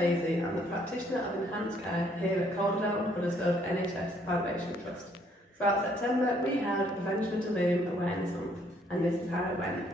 Daisy. I'm the practitioner of enhanced care here at Calderdale and Huddersfield NHS Foundation Trust. Throughout September, we held Prevention of Delirium Awareness Month, and this is how it went.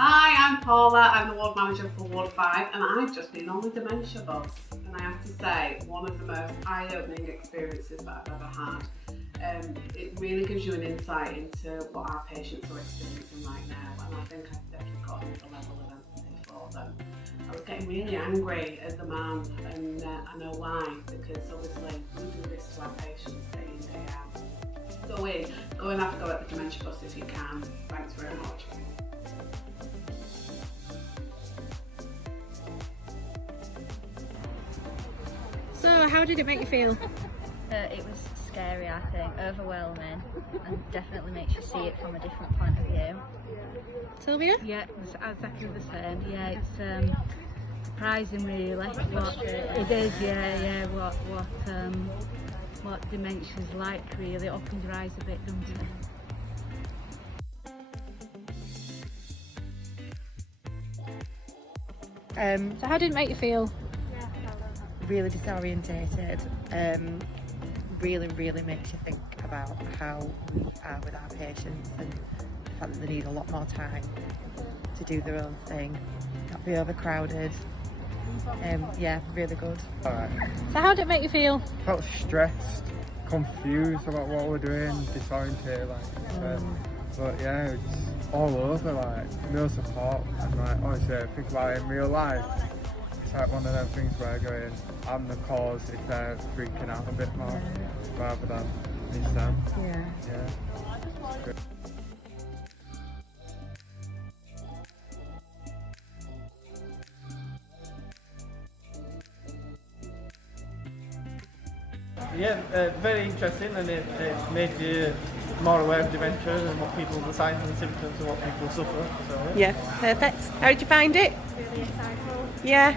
Hi, I'm Paula, I'm the ward manager for Ward 5 and I've just been on the dementia bus, and I have to say, one of the most eye-opening experiences that I've ever had. It really gives you an insight into what our patients are experiencing right now, and I think I've definitely got a level of empathy for them. I was getting really angry at the man, and I know why, because obviously we do this to our patients day in, day out. Go and have a go at the dementia bus if you can. Thanks very much. So, how did it make you feel? It was scary, I think, overwhelming, and definitely makes you see it from a different point of view. Sylvia? Yeah, it's exactly the same. Yeah, it's surprising really. It is, yeah. What dementia's like really. It opens your eyes a bit, doesn't it? So, how did it make you feel? Really disorientated. Really makes you think about how we are with our patients and the fact that they need a lot more time to do their own thing, not be overcrowded. Yeah, really good. Alright. So, how did it make you feel? Felt stressed, confused about what we're doing, disoriented, but yeah, it's all over, no support, and honestly, I think about it in real life. It's like one of them things where going, I'm the cause if they're freaking out a bit more, rather than it's them. Yeah. Good. Yeah, very interesting, and it made you more aware of dementia and what people, the signs and symptoms of what people suffer. So, Yeah, perfect. How did you find it? Really insightful. Yeah.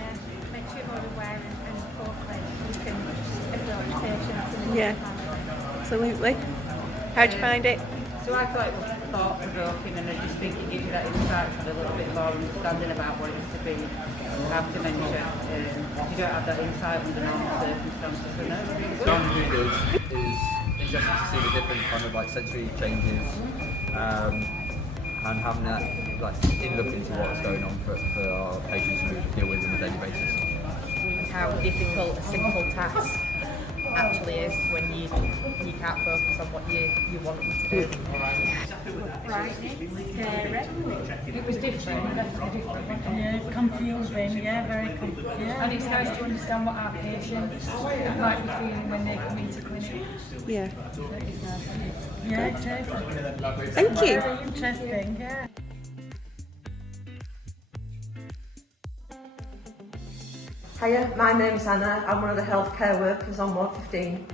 Makes you more aware and hopefully you can approach patients in a Yeah. different manner. Absolutely. How did you find it? So I thought it was thought-provoking, and I just think it gives you that insight and a little bit more understanding about what it is to be have dementia. You don't have that insight under normal circumstances. So no, it's really good. What I'm doing is interesting to see the different kind of sensory changes, and having that look into what's going on for our patients who deal with on a daily basis. How difficult a simple task actually is when you can't focus on what you want them to do. Frightening, scary. It was different, definitely different. Yeah, confusing, yeah, very confusing. Yeah. And it's nice to understand what our patients might be feeling when they come into clinic. Yeah. Yeah, it is. Thank you. Very interesting, yeah. Hiya, my name's Anna. I'm one of the healthcare workers on Ward 15.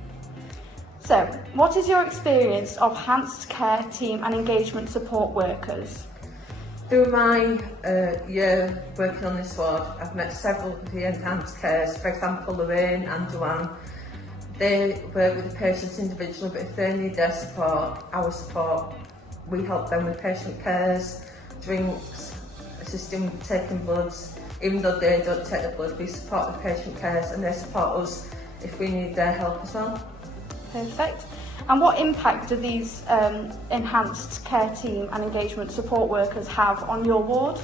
So, what is your experience of enhanced care team and engagement support workers? Through my year working on this ward, I've met several of the enhanced cares, for example Lorraine and Joanne. They work with the patients individually, but if they need their support, our support, we help them with patient cares, drinks, assisting with taking bloods. Even though they don't take the blood, we support the patient cares and they support us if we need their help as well. Perfect. And what impact do these enhanced care team and engagement support workers have on your ward?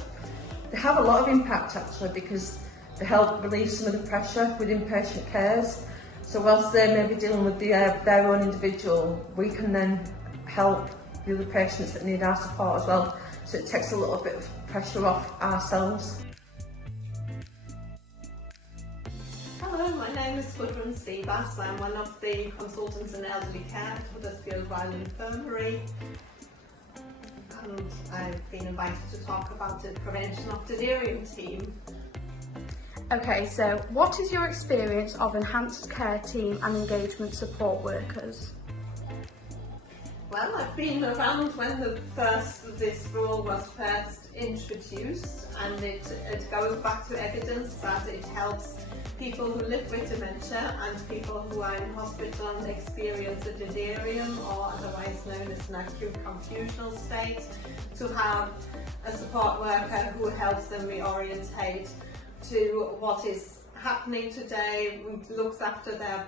They have a lot of impact actually, because they help relieve some of the pressure with inpatient cares. So whilst they may be dealing with their own individual, we can then help the other patients that need our support as well. So it takes a little bit of pressure off ourselves. Hello, my name is Gudrun Seabass. I'm one of the consultants in elderly care at Huddersfield Valley Infirmary. And I've been invited to talk about the Prevention of Delirium team. Okay, so what is your experience of enhanced care team and engagement support workers? Well, I've been around when this role was first introduced, and it goes back to evidence that it helps people who live with dementia and people who are in hospital and experience a delirium, or otherwise known as an acute confusional state, to have a support worker who helps them reorientate to what is happening today, looks after their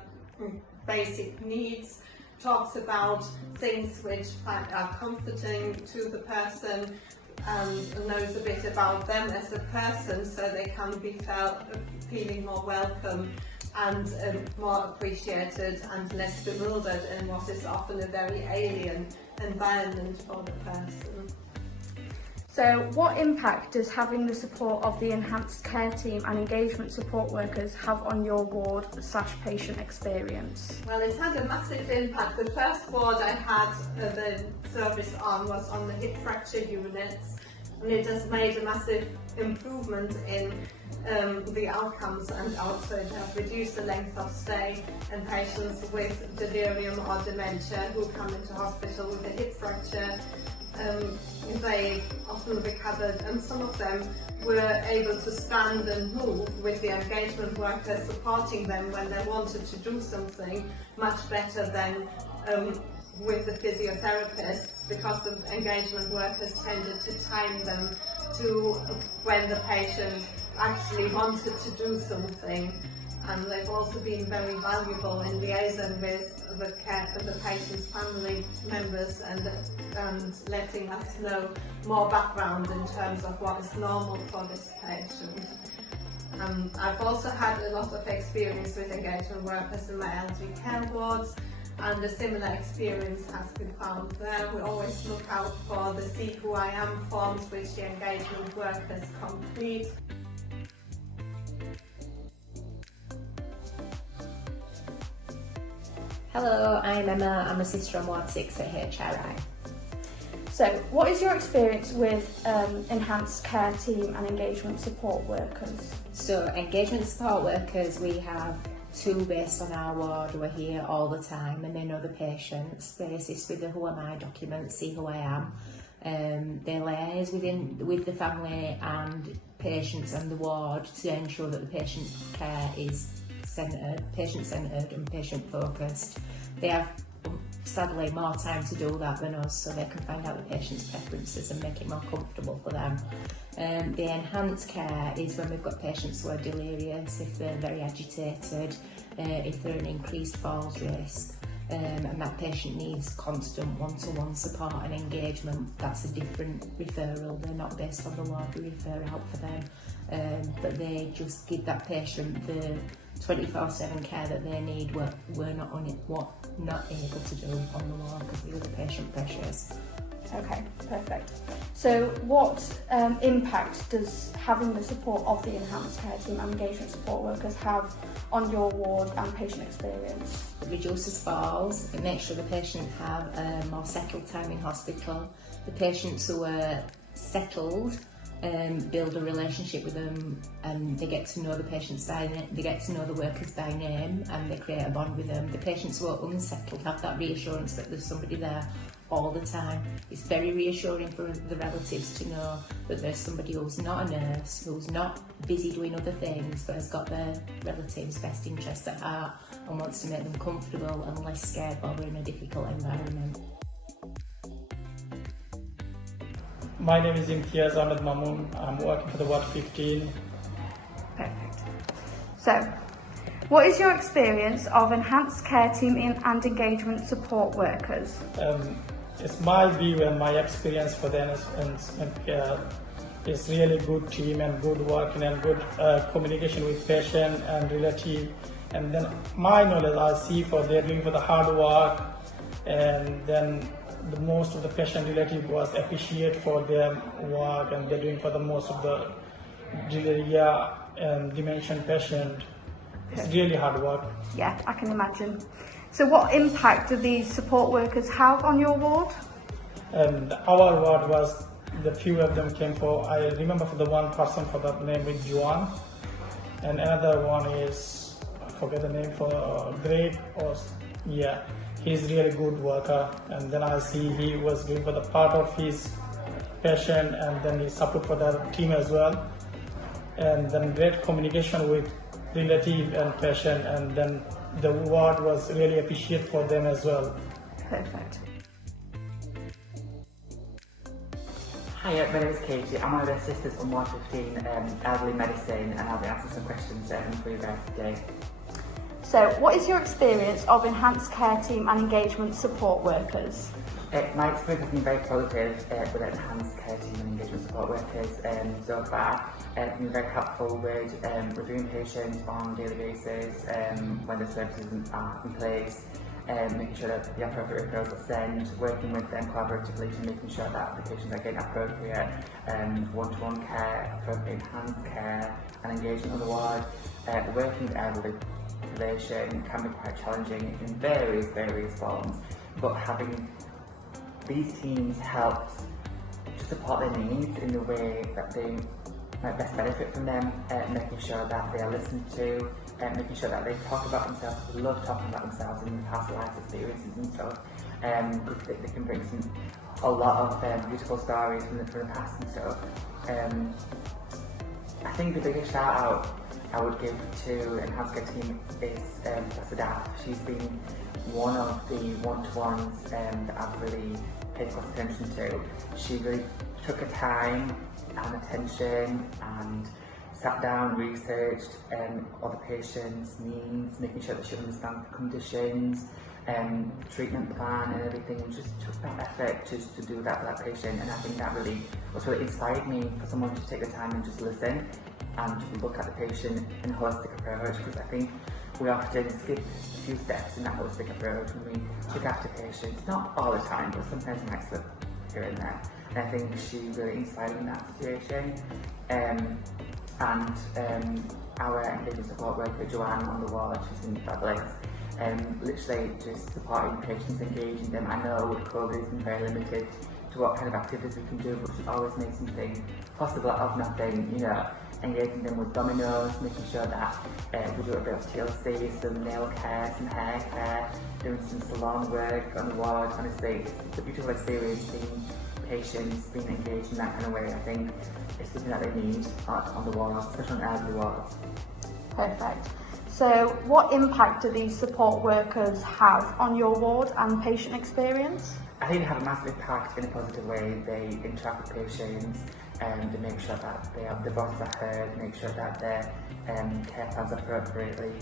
basic needs, talks about things which are comforting to the person, and knows a bit about them as a person, so they can be feeling more welcome and more appreciated and less bewildered in what is often a very alien environment for the person. So what impact does having the support of the enhanced care team and engagement support workers have on your ward/patient experience? Well, it's had a massive impact. The first ward I had the service on was on the hip fracture units, and it has made a massive improvement in the outcomes, and also it has reduced the length of stay, and patients with delirium or dementia who come into hospital with a hip fracture, they often recovered, and some of them were able to stand and move with the engagement workers supporting them when they wanted to do something much better than with the physiotherapists, because the engagement workers tended to time them to when the patient actually wanted to do something. And they've also been very valuable in liaison with the patient's family members and letting us know more background in terms of what is normal for this patient. I've also had a lot of experience with engagement workers in my elderly care wards, and a similar experience has been found there. We always look out for the See Who I Am forms which the engagement workers complete. Hello, I'm Emma. I'm a sister on Ward 6 at HRI. So what is your experience with enhanced care team and engagement support workers? So engagement support workers, we have 2 based on our ward who are here all the time, and they know the patients. They assist with the Who Am I documents, See Who I Am. They liaise with the family and patients and the ward to ensure that the patient care is patient-centred and patient-focused. They have, sadly, more time to do that than us, so they can find out the patient's preferences and make it more comfortable for them. The enhanced care is when we've got patients who are delirious, if they're very agitated, if they're an increased falls risk, and that patient needs constant one-to-one support and engagement. That's a different referral. They're not based on the ward, we refer out for them, but they just give that patient the 24/7 care that they need. We're not able to do on the ward because of the patient pressures. Okay, perfect. So what impact does having the support of the enhanced care team and engagement support workers have on your ward and patient experience? It reduces falls, it makes sure the patient have a more settled time in hospital. The patients who are settled build a relationship with them, and they get to know the patients they get to know the workers by name, and they create a bond with them. The patients who are unsettled have that reassurance that there's somebody there all the time. It's very reassuring for the relatives to know that there's somebody who's not a nurse, who's not busy doing other things, but has got their relatives' best interests at heart and wants to make them comfortable and less scared while they're in a difficult environment. My name is Imtiaz Ahmed Mamoon. I'm working for the Ward 15. Perfect. So, What is your experience of enhanced care team and engagement support workers? It's my view and my experience for the enhancement care. It's really good team and good working and good communication with patient and relative. And then my knowledge I see for they're doing for the hard work, and then the most of the patient relative was appreciate for their work, and they're doing for the most of the delirium and dementia patient. It's really hard work. Yeah, I can imagine. So what impact do these support workers have on your ward? Our ward was, the few of them came for, I remember for the one person for that name with Juan, and another one is, I forget the name, for Greg, or yeah, he's really good worker. And then I see he was doing for the part of his patient, and then he support for the team as well. And then great communication with relative and patient, and then the ward was really appreciated for them as well. Perfect. Hi, my name is Katie. I'm one of the assistants on Ward 15 Elderly Medicine, and I'll be answering some questions for you guys today. So, what is your experience of enhanced care team and engagement support workers? My experience has been very positive with enhanced care team and engagement support workers so far. It's been very helpful with reviewing patients on a daily basis when the services are in place, making sure that the appropriate referrals are sent, working with them collaboratively to making sure that the patients are getting appropriate one-to-one care, appropriate enhanced care and engagement on the ward. Working with elderly population can be quite challenging in various forms, but having these teams help to support their needs in the way that they might best benefit from them, making sure that they are listened to, making sure that they talk about themselves, they love talking about themselves and past life experiences and stuff, because they can bring a lot of beautiful stories from the past and stuff. I think the biggest shout out I would give to Enhanced Care Team is Professor Daff. She's been one of the one-to-ones that I've really paid close attention to. She really took her time and attention and sat down, researched all the patient's needs, making sure that she understands the conditions, treatment plan and everything, and just took that effort to do that for that patient. And I think that really was what inspired me, for someone to take the time and just listen and look at the patient in a holistic approach, because I think we often skip a few steps in that holistic approach when we look after patients, not all the time, but sometimes we might slip here and there. And I think she really inspired me in that situation. Our engagement support worker, Joanne, on the ward, she's been fabulous. Literally just supporting patients, engaging them. I know with COVID it's been very limited to what kind of activities we can do, but she always makes something possible out of nothing, you know, engaging them with dominoes, making sure that we do a bit of TLC, some nail care, some hair care, doing some salon work on the ward. Honestly, it's a beautiful experience seeing patients being engaged in that kind of way. I think it's something that they need on the wards, especially on elderly wards. Perfect. So, what impact do these support workers have on your ward and patient experience? I think they have a massive impact in a positive way. They interact with patients and they make sure that their voices are heard, make sure that their care plans are appropriately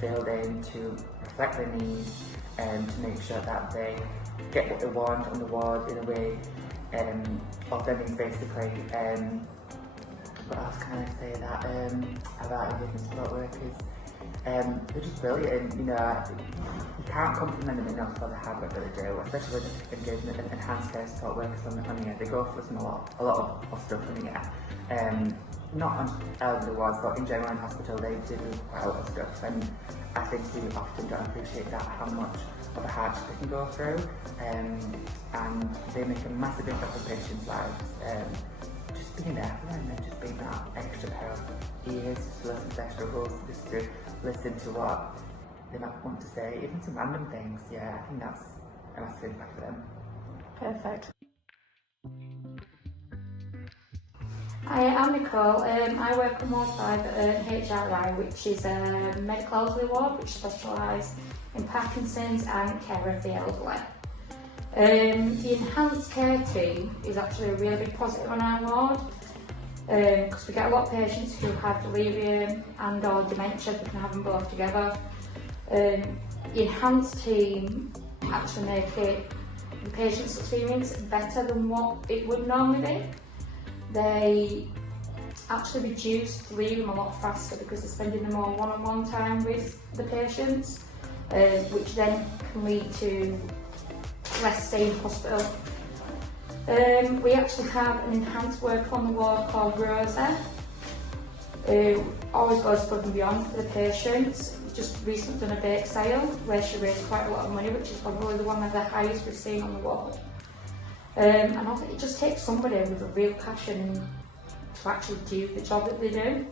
filled in to reflect their needs, and to make sure that they get what they want on the ward in a way of their needs, basically. What else can I say about engagement support workers? They're just brilliant, you know. You can't compliment them enough for the hard work that they do, especially with engagement and enhanced care support workers on the year. They go through a lot of stuff on the year. Not on elderly wards, but in general in hospital they do quite a lot of stuff, and I think we often don't appreciate that, how much of a hardship they can go through, and they make a massive impact on patients' lives. Just being there for them and just being that extra pair of ears, just to listen to their struggles, just to listen to what they might want to say, even some random things. Yeah, I think that's a massive impact for them. Perfect. Hi, I'm Nicole. I work on Ward 5 at HRI, which is a medical elderly ward which specialises in Parkinson's and care of the elderly. The enhanced care team is actually a really big positive on our ward. because we get a lot of patients who have delirium and or dementia, we can have them both together. The enhanced team actually make it the patient's experience better than what it would normally be. They actually reduce delirium a lot faster because they're spending the more one-on-one time with the patients, which then can lead to less stay in hospital. We actually have an enhanced worker on the ward called Rosa, who always goes above and beyond for the patients. Just recently done a bake sale where she raised quite a lot of money, which is probably the one of the highest we've seen on the ward. And I think it just takes somebody with a real passion to actually do the job that they do.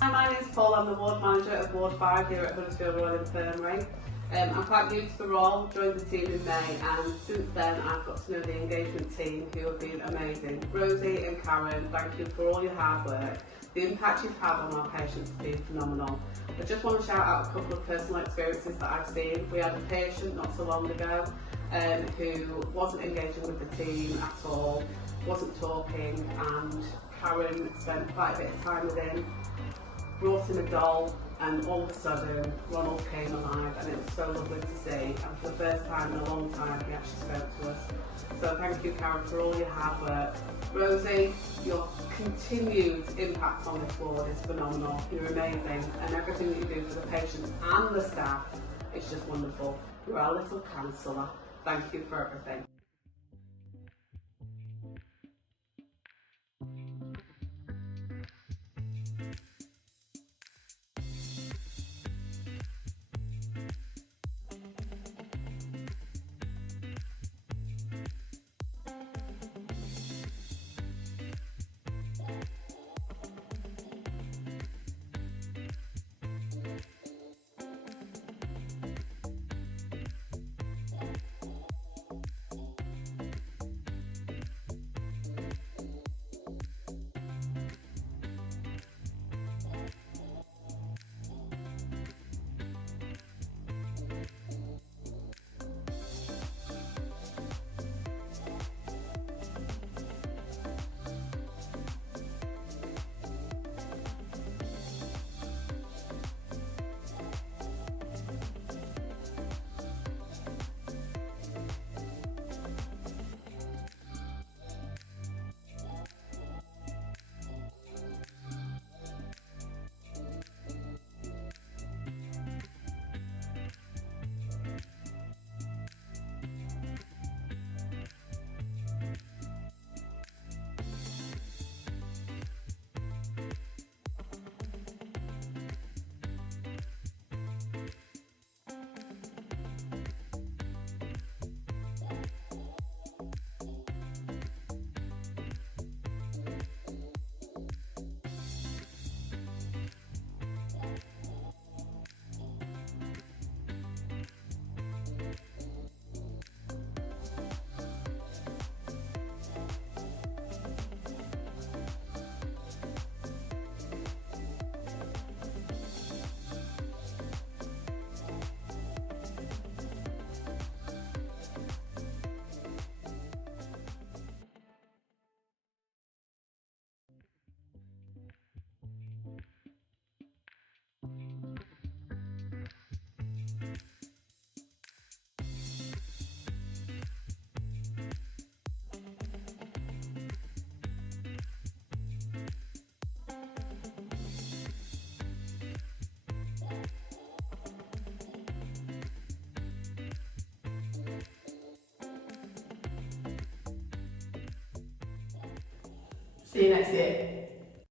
Hi, my name is Paul. I'm the ward manager of Ward 5 here at Huddersfield Royal Infirmary. I'm quite new to the role, joined the team in May, and since then I've got to know the engagement team who have been amazing. Rosie and Karen, thank you for all your hard work. The impact you've had on our patients has been phenomenal. I just want to shout out a couple of personal experiences that I've seen. We had a patient not so long ago who wasn't engaging with the team at all, wasn't talking, and Karen spent quite a bit of time with him, brought him a doll, and all of a sudden Ronald came alive, and it was so lovely to see, and for the first time in a long time he actually spoke to us. So thank you, Karen, for all your hard work. Rosie, your continued impact on this ward is phenomenal. You're amazing, and everything that you do for the patients and the staff is just wonderful. You're our little counsellor. Thank you for everything. See you next year.